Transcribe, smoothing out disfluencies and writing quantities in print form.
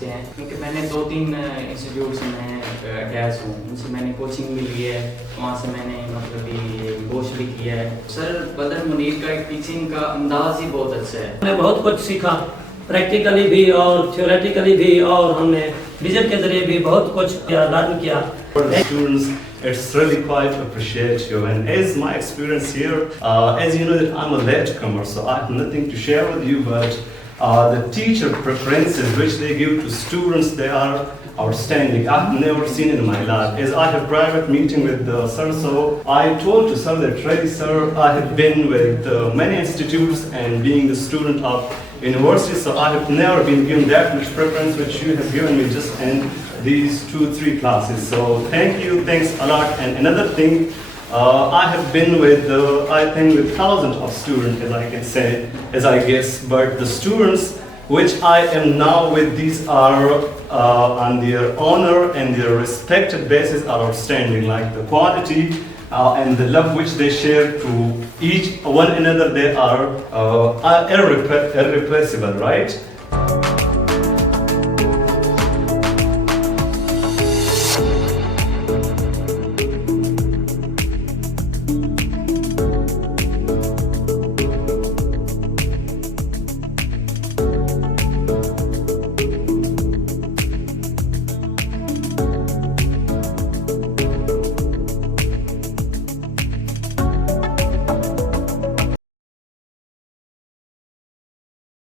अच्छे हैं, क्योंकि मैंने 2-3 इंस्टीट्यूट से मैं अटैच हूँ, उनसे मैंने कोचिंग भी ली है, वहाँ से मैंने मतलब कि NEBOSH भी किया है। सर बदर मुनीर का एक टीचिंग का अंदाज ही बहुत अच्छा है। हमने बहुत कुछ सीखा, प्रैक्टिकली भी और थ्योरेटिकली भी, और हमने विजिट के जरिए भी बहुत कुछ लर्न किया। For the students, it's really quite appreciative, and as my experience here, as you know that I'm a latecomer, so I have nothing to share with you, but the teacher preferences which they give to students, they are outstanding. I've never seen in my life. As I have private meeting with the sir, so I told to sir that really sir, I have been with many institutes and being the student of university, so I have never been given that much preference which you have given me just in these 2-3 classes. So thank you, thanks a lot. And another thing, I have been with I think with thousands of students, as I can say, as I guess, but the students which I am now with, these are on their honor and their respected basis are outstanding, like the quality and the love which they share to each one another, they are irrepressible, right?